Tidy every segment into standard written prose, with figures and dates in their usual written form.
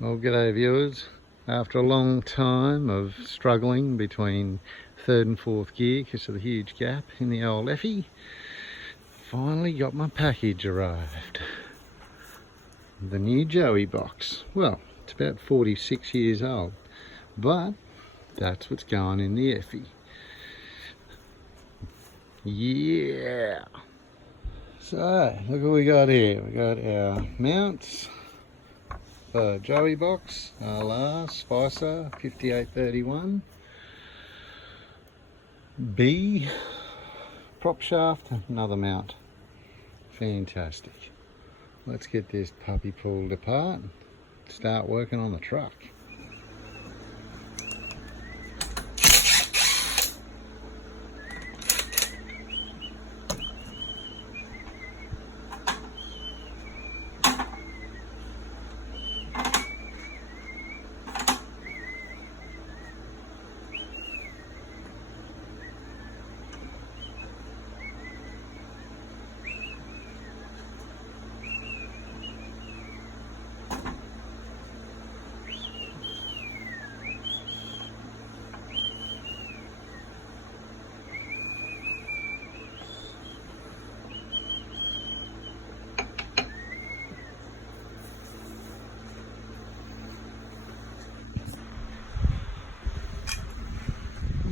Well, g'day viewers. After a long time of struggling between third and fourth gear because of the huge gap in the old Effie, finally got my package arrived. The new Joey box. Well, it's about 46 years old, but that's what's going in the Effie. Yeah! So, look what we got here. We got our mounts. Joey box, la Spicer 5831 B prop shaft, another mount. Fantastic. Let's get this puppy pulled apart and start working on the truck.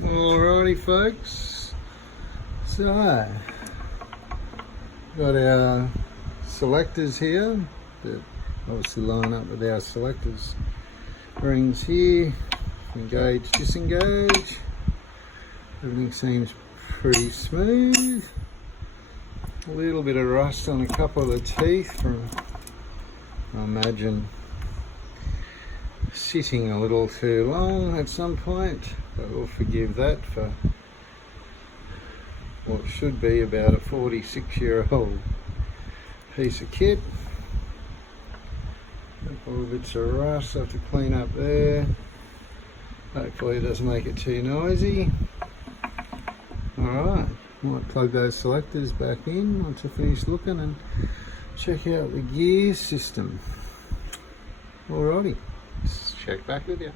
Alrighty folks, so got our selectors here that obviously line up with our selectors rings here. Engage, disengage, everything seems pretty smooth. A little bit of rust on a couple of the teeth from, I imagine, sitting a little too long at some point, but we'll forgive that for what should be about a 46-year-old piece of kit. A couple of bits of rust I have to clean up there. Hopefully it doesn't make it too noisy. Alright, might plug those selectors back in once I finish looking and check out the gear system. Alrighty. Check back with you.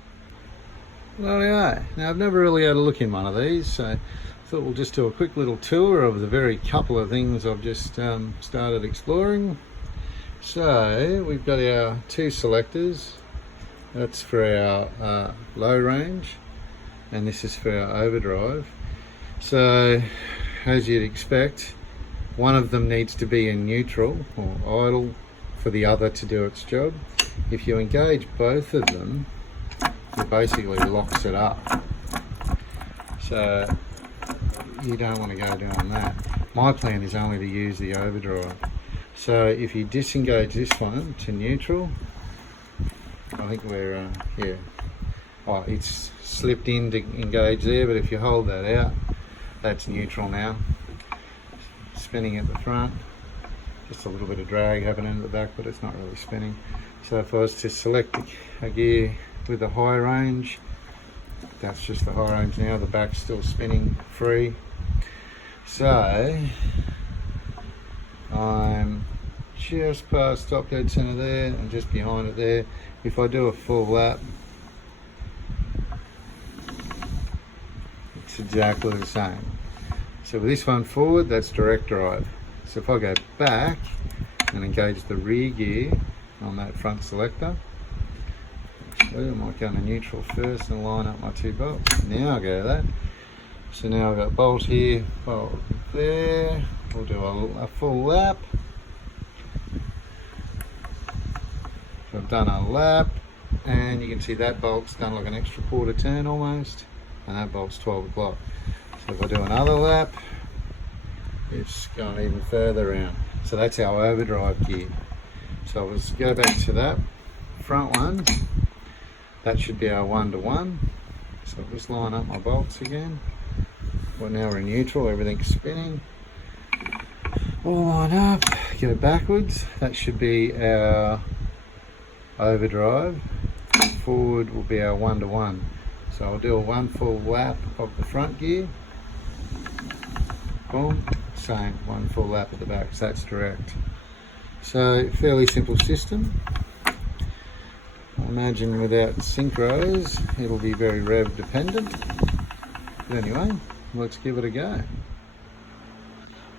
Well, anyway, now I've never really had a look in one of these, so I thought we'll just do a quick little tour of the very couple of things I've just started exploring. So we've got our two selectors. That's for our low range, and this is for our overdrive. So as you'd expect, one of them needs to be in neutral or idle for the other to do its job. If you engage both of them, it basically locks it up. So you don't want to go doing that. My plan is only to use the overdrive. So if you disengage this one to neutral, I think we're, yeah, well, it's slipped in to engage there, but if you hold that out, that's neutral now. Spinning at the front. Just a little bit of drag happening at the back, but it's not really spinning. So if I was to select a gear with a high range, that's just the high range now, the back's still spinning free. So I'm just past top dead center there and just behind it there. If I do a full lap, it's exactly the same. So with this one forward, that's direct drive. So if I go back and engage the rear gear on that front selector, actually I might go into neutral first and line up my two bolts. Now I go that. So now I've got bolt here, bolt there. We'll do a full lap. So I've done a lap, and you can see that bolt's done like an extra quarter turn almost, and that bolt's 12 o'clock. So if I do another lap, it's gone even further around. So that's our overdrive gear. So let's go back to that front one. That should be our 1-to-1. So I'll just line up my bolts again. Well, now we're in neutral, everything's spinning. All line up, go backwards. That should be our overdrive. Forward will be our 1-to-1. So I'll do a one full lap of the front gear. Boom, same, one full lap at the back, so that's direct. So fairly simple system. imagine without synchros it'll be very rev dependent. But anyway, let's give it a go.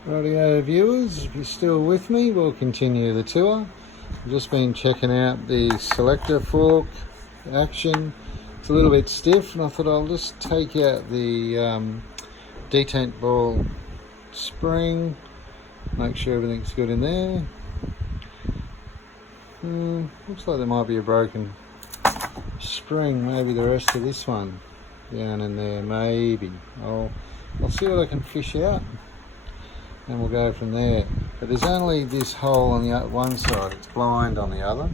Rightio viewers, if you're still with me, we'll continue the tour. I've just been checking out the selector fork action. It's a little bit stiff, and I thought I'll just take out the detent ball spring, make sure everything's good in there. Looks like there might be a broken spring, maybe the rest of this one down in there, maybe. I'll see what I can fish out, and we'll go from there. But there's only this hole on the one side, it's blind on the other.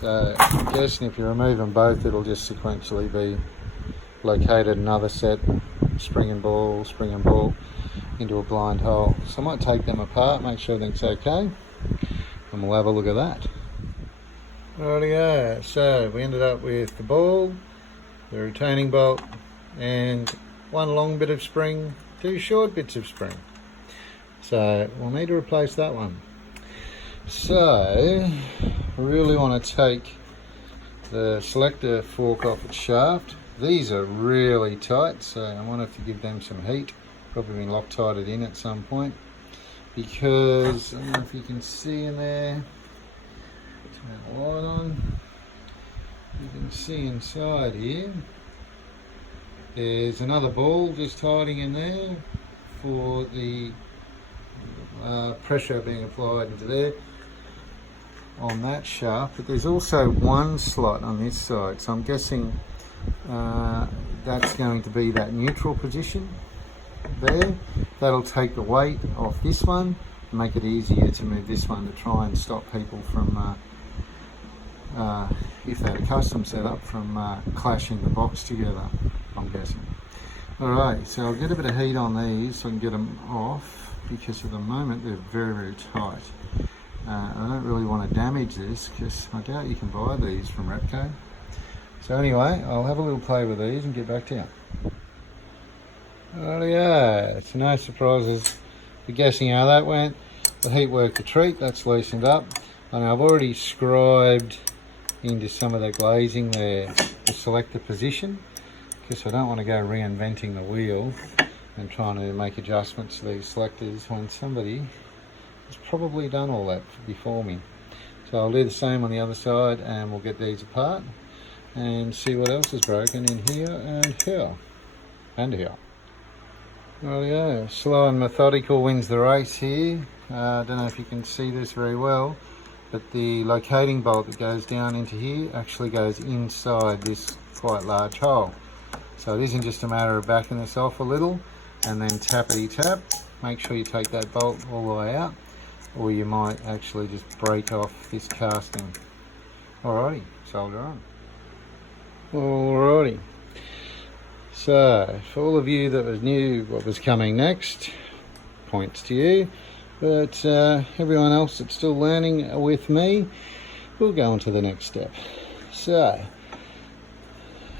So I'm guessing if you remove them both, it'll just sequentially be located another set, spring and ball, into a blind hole. So I might take them apart, make sure everything's okay, and we'll have a look at that. Rightio, so we ended up with the ball, the retaining bolt, and one long bit of spring, two short bits of spring. So we'll need to replace that one. So I really want to take the selector fork off its shaft. These are really tight, so I want to have to give them some heat. Probably been Loctited in at some point, because I don't know if you can see in there, turn that light on, you can see inside here there's another ball just hiding in there for the pressure being applied into there on that shaft, but there's also one slot on this side, so I'm guessing that's going to be that neutral position there. That'll take the weight off this one and make it easier to move this one to try and stop people from if they're a custom setup, from clashing the box together, I'm guessing. Alright, so I'll get a bit of heat on these so I can get them off, because at the moment they're very, very tight. I don't really want to damage this, because I doubt you can buy these from Repco. So anyway, I'll have a little play with these and get back to you. Rightio, it's no surprises. You're guessing how that went. The heat worked the treat, that's loosened up. And I've already scribed into some of the glazing there to select the position, because I don't want to go reinventing the wheel and trying to make adjustments to these selectors when somebody has probably done all that before me. So I'll do the same on the other side, and we'll get these apart and see what else is broken in here and here and here. Rightio, slow and methodical wins the race here. I don't know if you can see this very well, but the locating bolt that goes down into here actually goes inside this quite large hole. So it isn't just a matter of backing this off a little and then tappity tap. Make sure you take that bolt all the way out, or you might actually just break off this casting. Alrighty, solder on. Alrighty, so for all of you that was new what was coming next, points to you, but everyone else that's still learning with me, we'll go on to the next step. So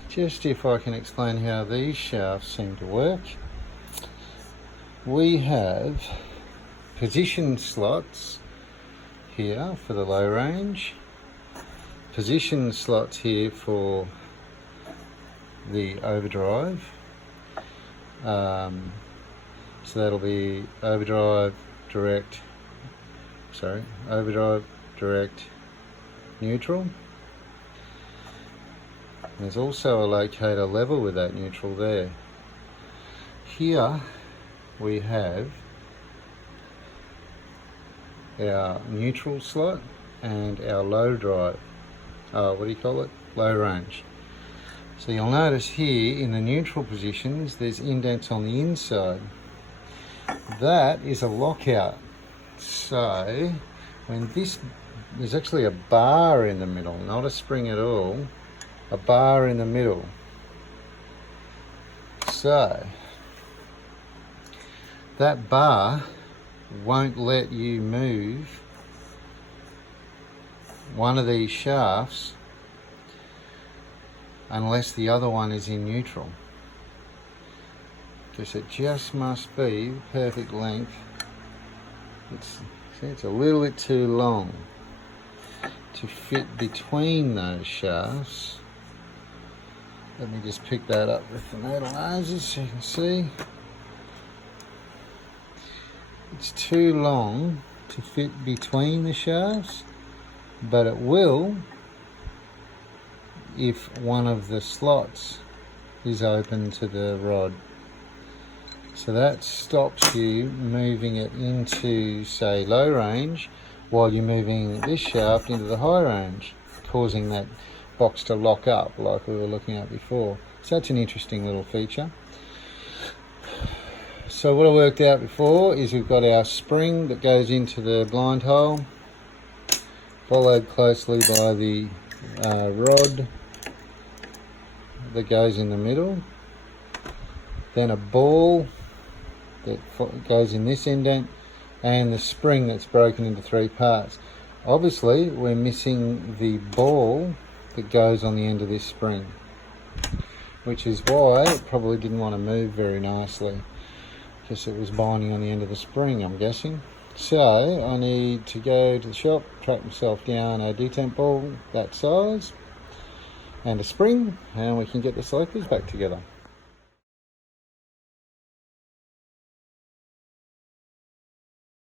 just if I can explain how these shafts seem to work, we have position slots here for the low range, position slots here for the overdrive, so that'll be overdrive, direct, neutral. And there's also a locator level with that neutral there. Here we have our neutral slot and our low drive, low range. So you'll notice here in the neutral positions there's indents on the inside. That is a lockout. So when there's actually a bar in the middle, not a spring at all, a bar in the middle. So that bar won't let you move one of these shafts unless the other one is in neutral, because it just must be the perfect length. It's a little bit too long. to fit between those shafts. Let me just pick that up with the metal noses so you can see. It's too long to fit between the shafts, but it will if one of the slots is open to the rod. So that stops you moving it into, say, low range while you're moving this shaft into the high range, causing that box to lock up like we were looking at before. So that's an interesting little feature. So what I worked out before is we've got our spring that goes into the blind hole, followed closely by the rod that goes in the middle, then a ball that goes in this indent, and the spring that's broken into 3 parts. Obviously we're missing the ball that goes on the end of this spring, which is why it probably didn't want to move very nicely, because it was binding on the end of the spring, I'm guessing. So I need to go to the shop, track myself down a detent ball that size and a spring, and we can get the selectors back together.